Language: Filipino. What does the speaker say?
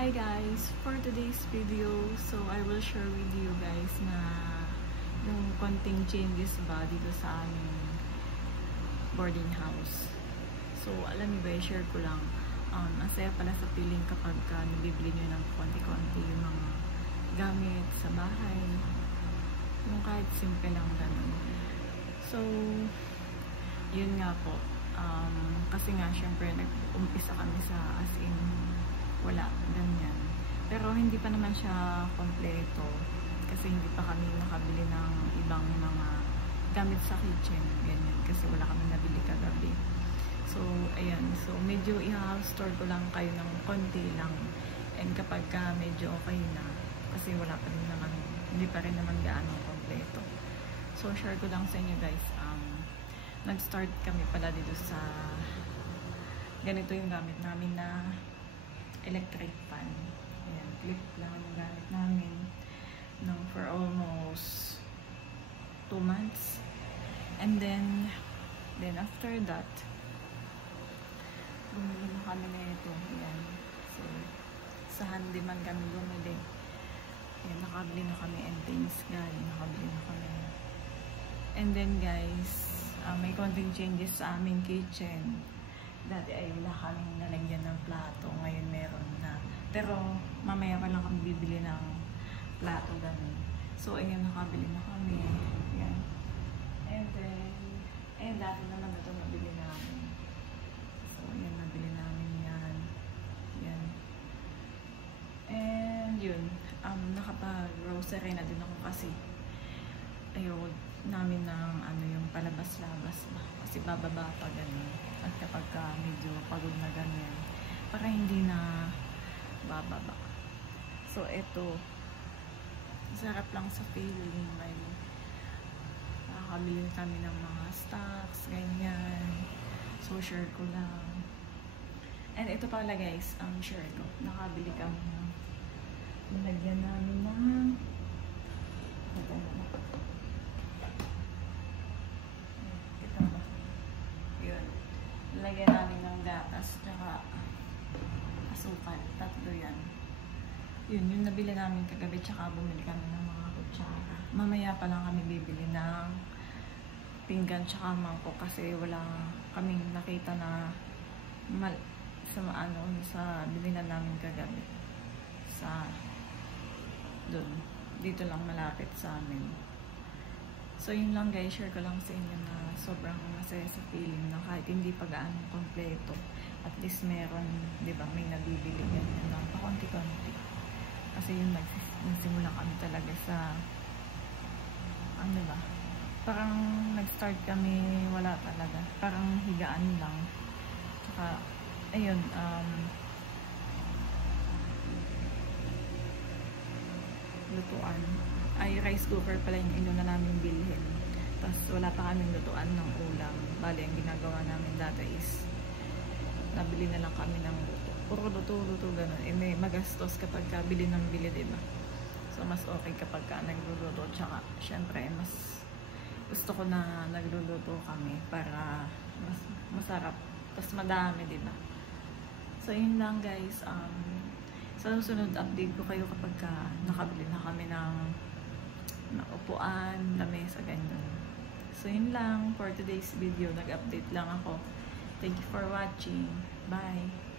Hi guys! For today's video, so I will share with you guys na yung konting changes ba dito sa aming boarding house. So alam niyo ba, share ko lang, ang saya pala sa feeling kapag nabibili nyo ng konti-konti yung mga gamit sa bahay, yung kahit simple lang ganun. So yun nga po, kasi nga syempre nag-umpisa kami sa as in wala, ganyan. Pero hindi pa naman siya kompleto kasi hindi pa kami nakabili ng ibang mga gamit sa kitchen, ganyan, kasi wala kami nabili kagabi. So ayan, so medyo i-store ko lang kayo ng konti lang, and kapag medyo okay na, kasi wala pa rin naman, hindi pa rin naman gaano kompleto. So share ko lang sa inyo guys, nag-start kami pala dito sa ganito yung gamit namin na electric fan. Ayan, clip lang yung gamit namin for almost 2 months. And then after that, bumili na kami na ito. Ayan. So, sa handyman kami bumili. Ayan, nakabili na kami, and thanks God, nakabili na kami. And then guys, may konting changes sa aming kitchen. Dati ay wala kaming nalagyan ng plato, ngayon meron na. Pero mamaya pa lang kami bibili ng plato ganun. So ayun, nakabili na kami. Yan. And then, dati naman ito nabili namin. So ayun, nabili namin yan. Yan. And yun, nakapag-grocery na din ako kasi ayun namin ng yung palabas-labas ba, kasi bababa pa ganun. At kapag medyo pagod na ganyan, para hindi na bababa. So eto, sarap lang sa feeling, may nakakabili kami ng mga stocks, ganyan. So share ko lang. And ito pala guys, share ko, nakabili kami ng nilagyan namin ng lagyan namin ng gatas tsaka asukal, tatlo yan. Yun nabili namin kagabi, tsaka bumili kami ng mga kutsara. Mamaya pa lang kami bibili ng pinggan tsaka mangkok kasi wala kaming nakita na sa bilinan namin kagabi sa dito lang malapit sa amin. So yun lang guys, share ko lang sa inyo na sobrang masaya sa feeling na kahit hindi pa gaano kompleto, at least meron, di ba, may nabibili ganyan lang, pakunti-kunti. Kasi yun, nagsimula kami talaga sa, ba, parang nag-start kami, wala talaga, parang higaan lang. Tsaka, ayun, lutuan. Ay, rice cooker pala yung inuna namin bilhin. Tapos wala pa kaming lutuan ng ulam. Bali, ang ginagawa namin dati is nabili na lang kami ng luto. Puro luto, gano'n. May magastos kapag bili ng bili, diba? So, mas okay kapag nagluluto. Tsaka, syempre, mas gusto ko na nagluluto kami para mas masarap. Tapos madami, diba? So, yun lang guys. Sa susunod, update ko kayo kapag nakabili na kami ng upuan, lamesa, ganyan. So yun lang for today's video, nag-update lang ako. Thank you for watching. Bye!